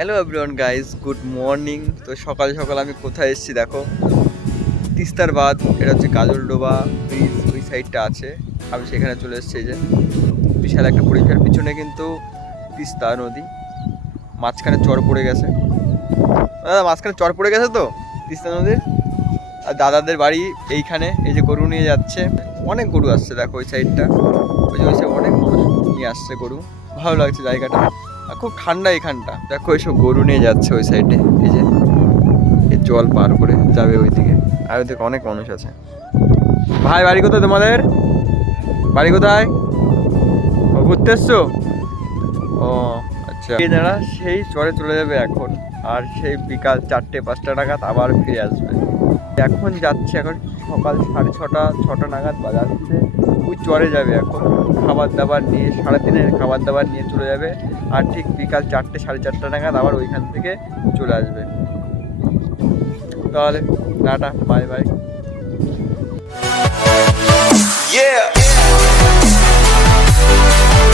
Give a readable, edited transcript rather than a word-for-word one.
Hello everyone guys, good morning. তো সকাল সকাল আমি কোথায় এসেছি দেখো, তিস্তার বাঁধ। এটা হচ্ছে কাজলডোবা ব্রিজ, ওই সাইডটা আছে। আমি সেখানে চলে এসেছি। এই যে বিশাল একটা পরিখার পিছনে কিন্তু তিস্তা নদী, মাঝখানে চর পড়ে গেছে। দাদা, মাঝখানে চর পড়ে গেছে তো তিস্তা নদীর। আর দাদাদের বাড়ি এইখানে। এই যে গরু নিয়ে যাচ্ছে, অনেক গরু আসছে দেখো ওই সাইডটা। ওই যে ওই সাইড অনেক মানুষ নিয়ে আসছে গরু। ভালো লাগছে জায়গাটা, আর খুব ঠান্ডা এখানটা। দেখো এইসব গরু নিয়ে যাচ্ছে ওই সাইডে। এই যে এই জল পার করে যাবে ওইদিকে, আর ওইদিকে অনেক মানুষ আছে। ভাই, বাড়ি কোথায় তোমাদের? বাড়ি কোথায়? ও, ঘুরতে এসছো? ও আচ্ছা। এনারা সেই চরে চলে যাবে এখন, আর সেই বিকাল 4টে-5টা নাগাদ আবার ফিরে আসবে। এখন যাচ্ছে, এখন সকাল 6:30-6টা নাগাদ বাজাচ্ছে। ওই চরে যাবে এখন, খাবার দাবার নিয়ে, 3:30-এর খাবার দাবার নিয়ে চলে যাবে। আর ঠিক বিকাল 4টে-4:30 নাগাদ আবার ওইখান থেকে চলে আসবে। তাহলে টাটা, বাই বাই।